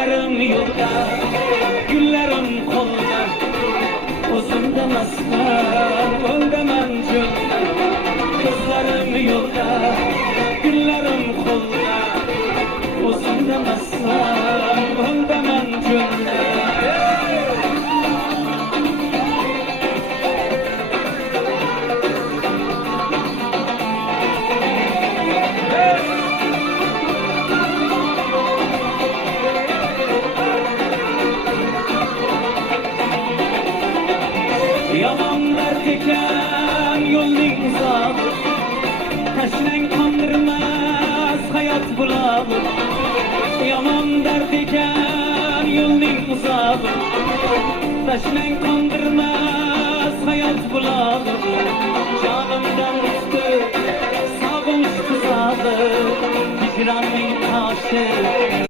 Güllerim yolda, güllerim kolda, uzun demaslar, ol demen çölda. Kızlarım yolda, güllerim kolda, uzun demaslar, ol demen çölda. Yaman dert eken yolning uzoq, tashnang qondirmas hayot bulog'i. Yaman dert eken yolning uzoq, tashnang qondirmas hayot bulog'i. Jonimdan